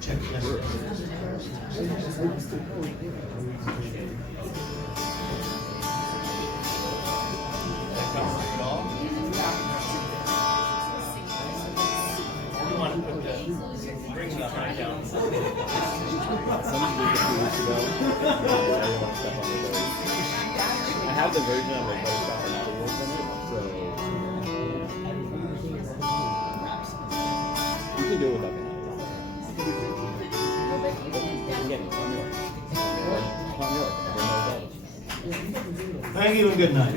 Check this. Bring the high down. I have the version of it, but it's got materials in it, so you can do it without it. Again, it's New York. It's New York. Thank you and good night.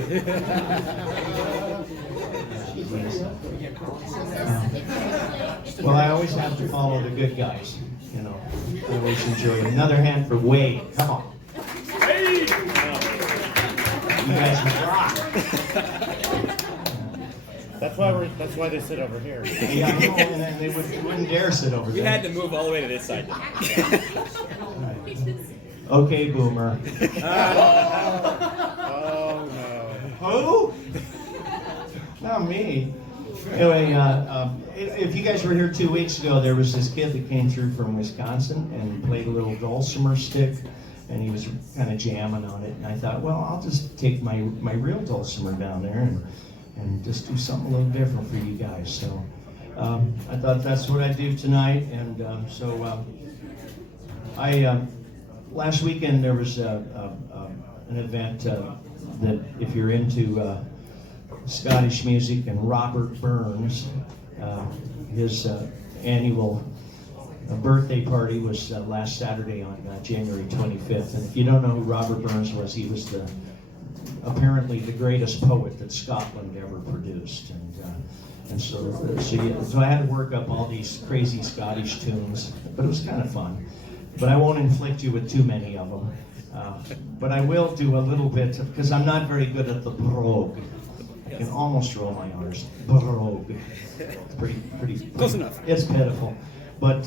Well, I always have to follow the good guys, you know. I always enjoy it. Another hand for W.A.D. Come on. You guys rock. That's why they sit over here. Yeah, I know, and then they wouldn't dare sit over there. You had to move all the way to this side. Okay, Boomer. Oh no. Who? Not me. Anyway, if you guys were here 2 weeks ago, there was this kid that came through from Wisconsin and played a little dulcimer stick, and he was kind of jamming on it. And I thought, well, I'll just take my real dulcimer down there and just do something a little different for you guys. So I thought that's what I'd do tonight. And last weekend there was an event that if you're into Scottish music, and Robert Burns, his annual birthday party was last Saturday on January 25th. And if you don't know who Robert Burns was, he was apparently the greatest poet that Scotland ever produced. And so I had to work up all these crazy Scottish tunes, but it was kind of fun. But I won't inflict you with too many of them. But I will do a little bit, because I'm not very good at the brogue. I can almost roll my R's. Brogue. It's pretty Close enough. It's pitiful. But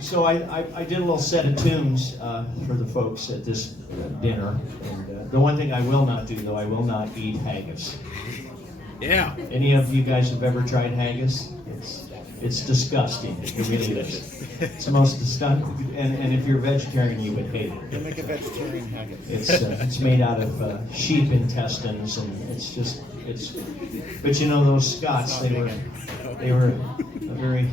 so I did a little set of tunes for the folks at this dinner. And the one thing I will not do, though, I will not eat haggis. Yeah. Any of you guys have ever tried haggis? It's disgusting. It really is. It's the most disgusting. And if you're a vegetarian, you would hate it. You make a vegetarian haggis. It's made out of sheep intestines, and But you know, those Scots, they were a very,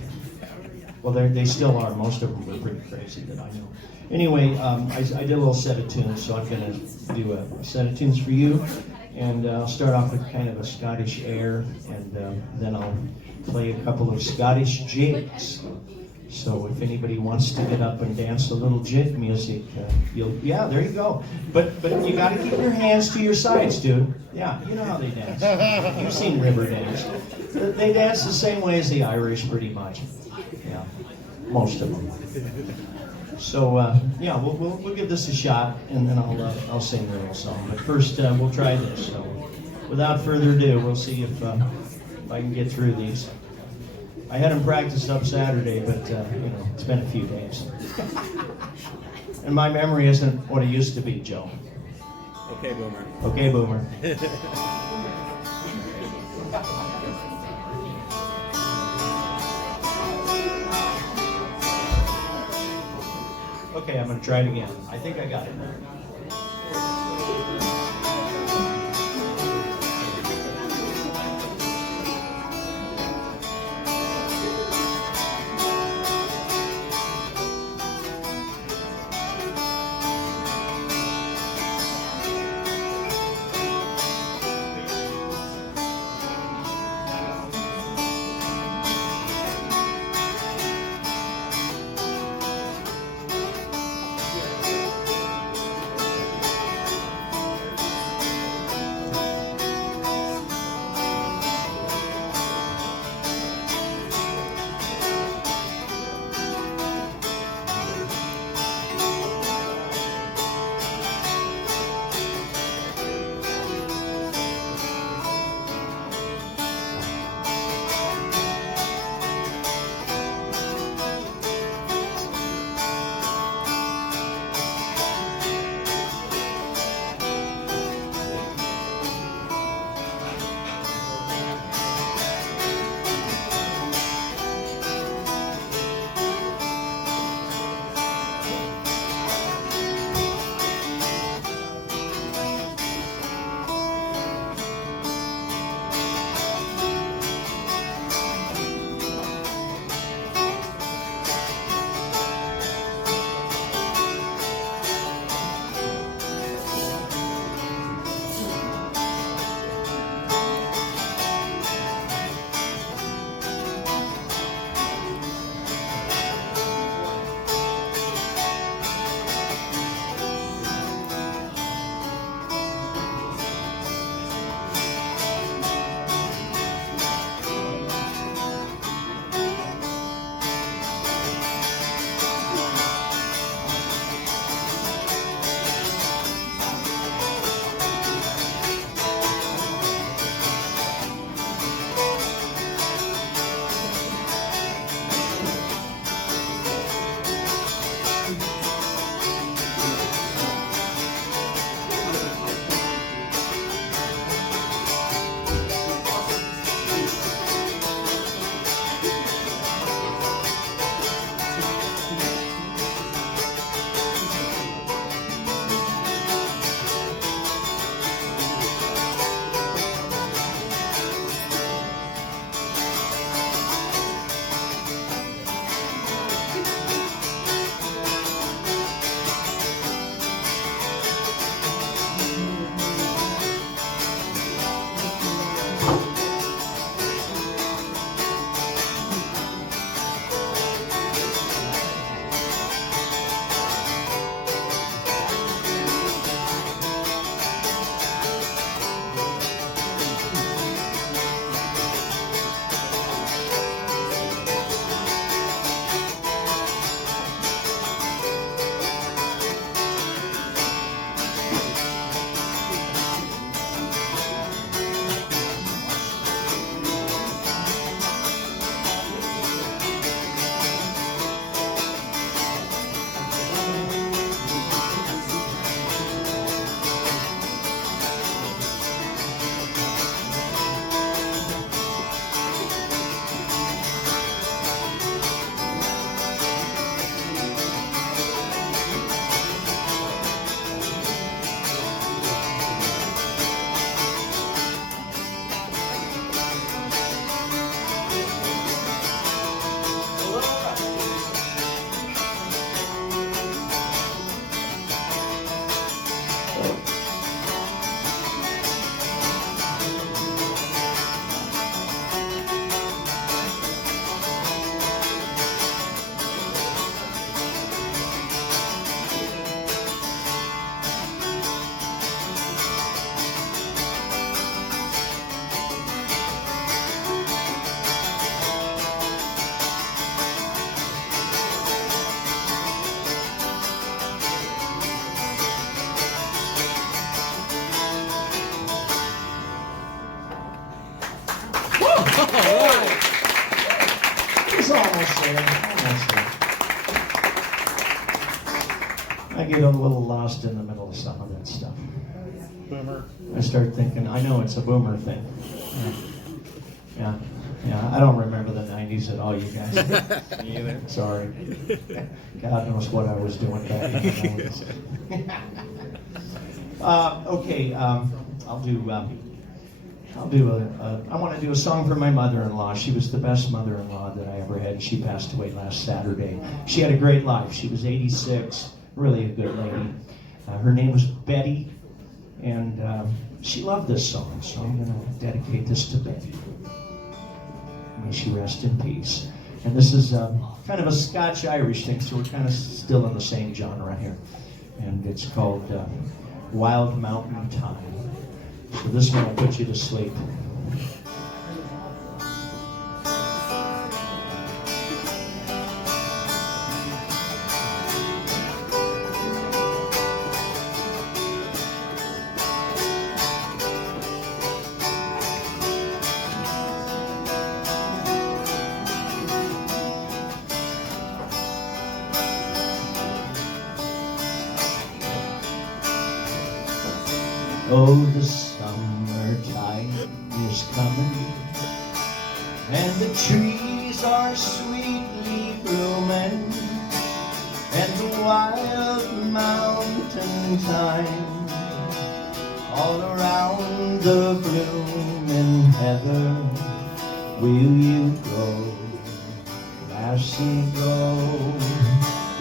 well, they still are. Most of them were pretty crazy that I know. Anyway, I did a little set of tunes, so I'm going to do a set of tunes for you. And I'll start off with kind of a Scottish air, and then I'll play a couple of Scottish jigs. So if anybody wants to get up and dance a little jig music, yeah, there you go. But you got to keep your hands to your sides, dude. Yeah, you know how they dance. You've seen river dance. They dance the same way as the Irish, pretty much. Yeah, most of them. So yeah, we'll give this a shot, and then I'll sing the little song. But first, we'll try this. So without further ado, we'll see if I can get through these. I had them practice up Saturday, but you know, it's been a few days. And my memory isn't what it used to be, Joe. Okay, Boomer. Okay, Boomer. Okay, I'm going to try it again. I think I got it. Sayre. Almost there. I get a little lost in the middle of some of that stuff. Boomer. I start thinking, I know it's a boomer thing. Yeah. I don't remember the 90s at all, you guys. Me either. Sorry. God knows what I was doing back in the 90s. Okay, I want to do a song for my mother-in-law. She was the best mother-in-law that I ever had. She passed away last Saturday. She had a great life. She was 86, really a good lady. Her name was Betty, and she loved this song, so I'm going to dedicate this to Betty. May she rest in peace. And this is kind of a Scotch-Irish thing, so we're kind of still in the same genre here. And it's called Wild Mountain Time. So this one will put you to sleep. Oh, the summertime is coming, and the trees are sweetly blooming, and the wild mountain thyme all around the blooming heather. Will you go, lassie, go?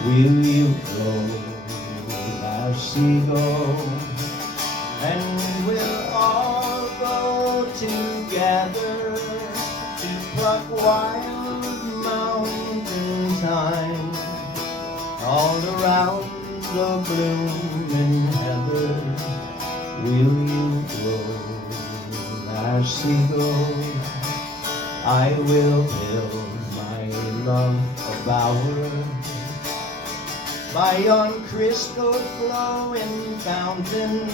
Will you go, lassie, go? And we'll all go together to pluck wild mountain thyme all around the blooming heather. Will you go, lassie, go? I will build my love a bower by yon crystal flowing fountain,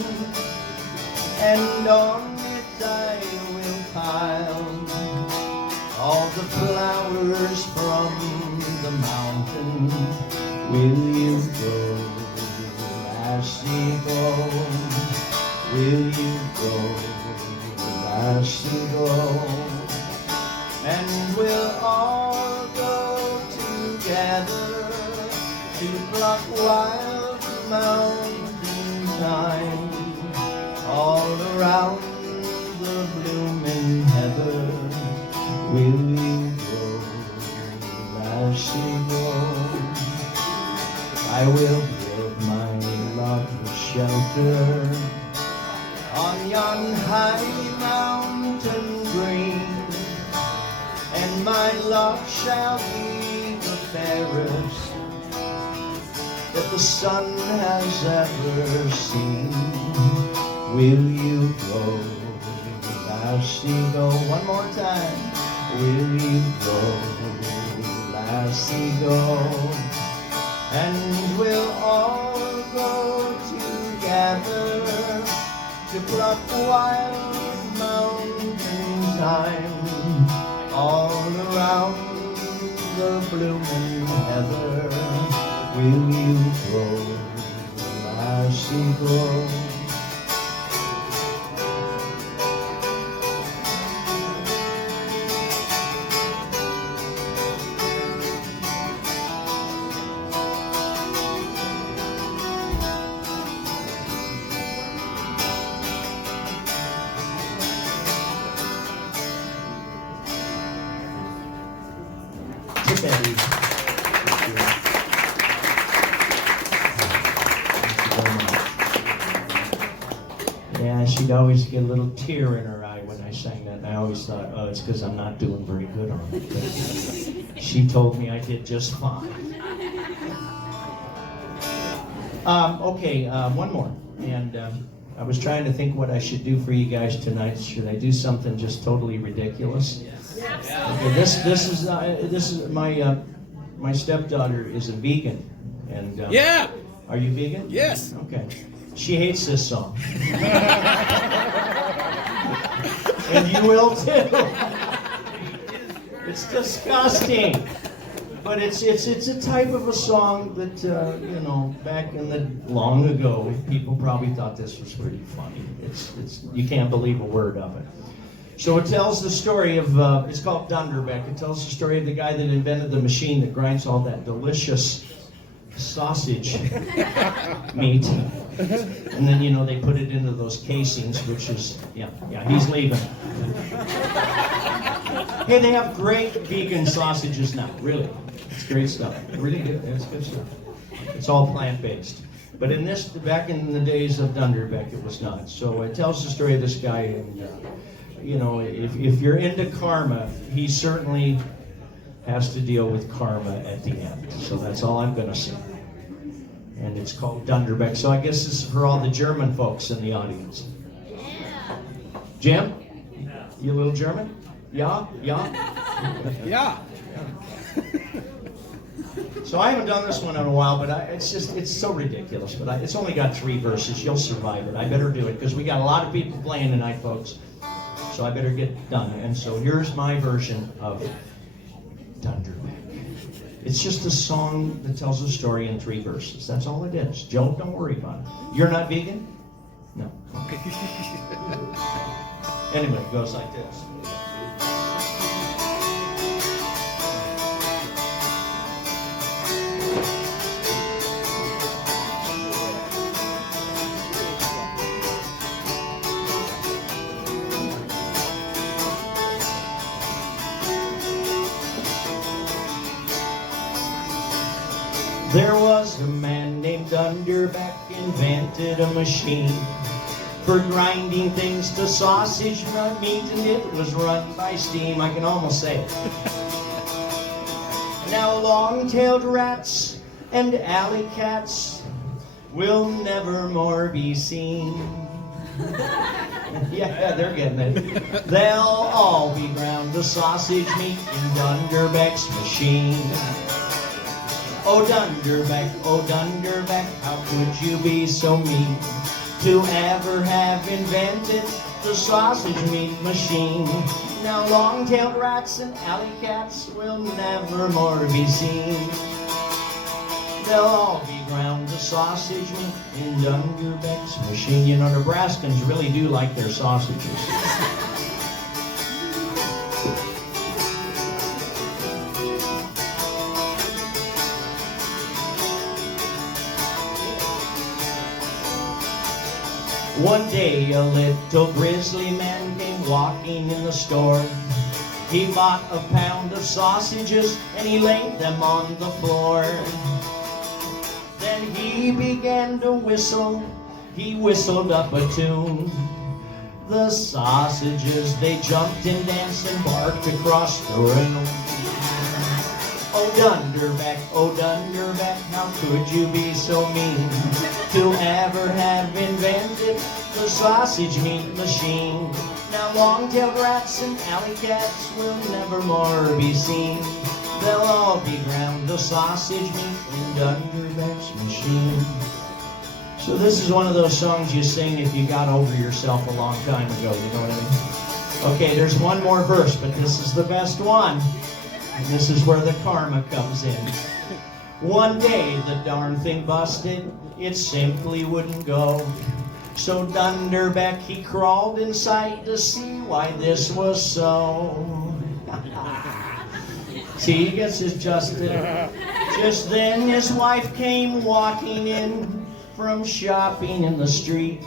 and on it I will pile all the flowers from the mountain. Will you go, lassie, go? Will you go, lassie, go? And we'll all go together to pluck wild mountain thyme all around the blooming heather. Will you go, lassie, go? I will build my love a shelter on yon high mountain green, and my love shall be the fairest that the sun has ever seen. Will you go, lassie, go? One more time. Will you go, lassie, go? And we'll all go together to pluck wild mountain thyme all around the blooming heather. Will you go, lassie, go? To Betty. Yeah, she'd always get a little tear in her eye when I sang that, and I always thought, oh, it's because I'm not doing very good on it. But she told me I did just fine. Okay, one more. And I was trying to think what I should do for you guys tonight. Should I do something just totally ridiculous? Okay, this is my stepdaughter is a vegan, and Yeah! are you vegan? Yes! Okay. She hates this song. And you will too. It's disgusting. But it's a type of a song that you know, back in the long ago, people probably thought this was pretty funny. It's you can't believe a word of it. So it tells the story of it's called Dunderbeck. It tells the story of the guy that invented the machine that grinds all that delicious sausage meat, and then you know they put it into those casings, which is yeah, he's leaving. Hey, they have great vegan sausages now, really. It's great stuff. Really good. It's good stuff. It's all plant-based. But in this, back in the days of Dunderbeck, it was not. So it tells the story of this guy, and you know, if you're into karma, he certainly has to deal with karma at the end. So that's all I'm going to say. And it's called Dunderbeck. So I guess this is for all the German folks in the audience. Jim? You a little German? Yeah? Yeah. So I haven't done this one in a while, but it's so ridiculous. But it's only got 3 verses. You'll survive it. I better do it because we got a lot of people playing tonight, folks. So I better get done. And so here's my version of Dunderbeck. It's just a song that tells a story in 3 verses. That's all it is. Joe, don't worry about it. You're not vegan? No. Okay. Anyway, it goes like this. There was a man named Dunderbeck, invented a machine for grinding things to sausage meat, and it was run by steam. I can almost say it. Now long-tailed rats and alley cats will never more be seen. Yeah, they're getting it. They'll all be ground to sausage meat in Dunderbeck's machine. Oh Dunderbeck, how could you be so mean to ever have invented the sausage meat machine? Now long-tailed rats and alley cats will never more be seen. They'll all be ground to sausage meat in Dunderbeck's machine. You know, Nebraskans really do like their sausages. One day a little grizzly man came walking in the store. He bought a pound of sausages and he laid them on the floor. Then he began to whistle. He whistled up a tune. The sausages, they jumped and danced and barked across the room. Oh Dunderbeck, how could you be so mean to ever have invented the sausage meat machine? Now long-tailed rats and alley cats will never more be seen. They'll all be ground to sausage meat in Dunderbeck's machine. So this is one of those songs you sing if you got over yourself a long time ago, you know what I mean? Okay, there's one more verse, but this is the best one. And this is where the karma comes in. One day the darn thing busted, it simply wouldn't go. So Dunderbeck, he crawled inside to see why this was so. See, he gets his just then his wife came walking in from shopping in the street,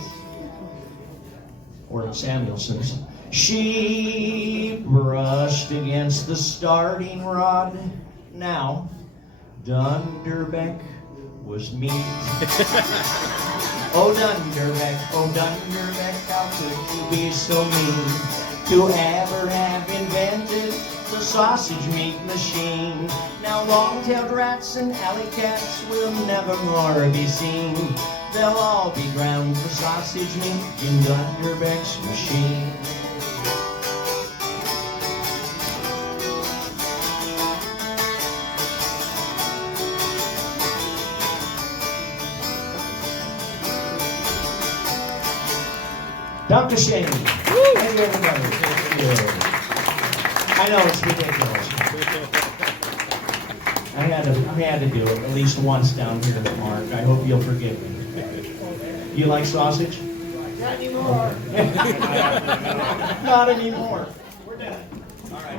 or at Samuelson's. She brushed against the starting rod. Now, Dunderbeck was meat. Oh Dunderbeck, how could you be so mean to ever have invented the sausage meat machine? Now long-tailed rats and alley cats will never more be seen. They'll all be ground for sausage meat in Dunderbeck's machine. Dr. Shane. Thank you, everybody. Thank you. I know it's ridiculous. I had to do it at least once down here, Mark. I hope you'll forgive me. You like sausage? Not anymore. Not anymore. We're done. All right.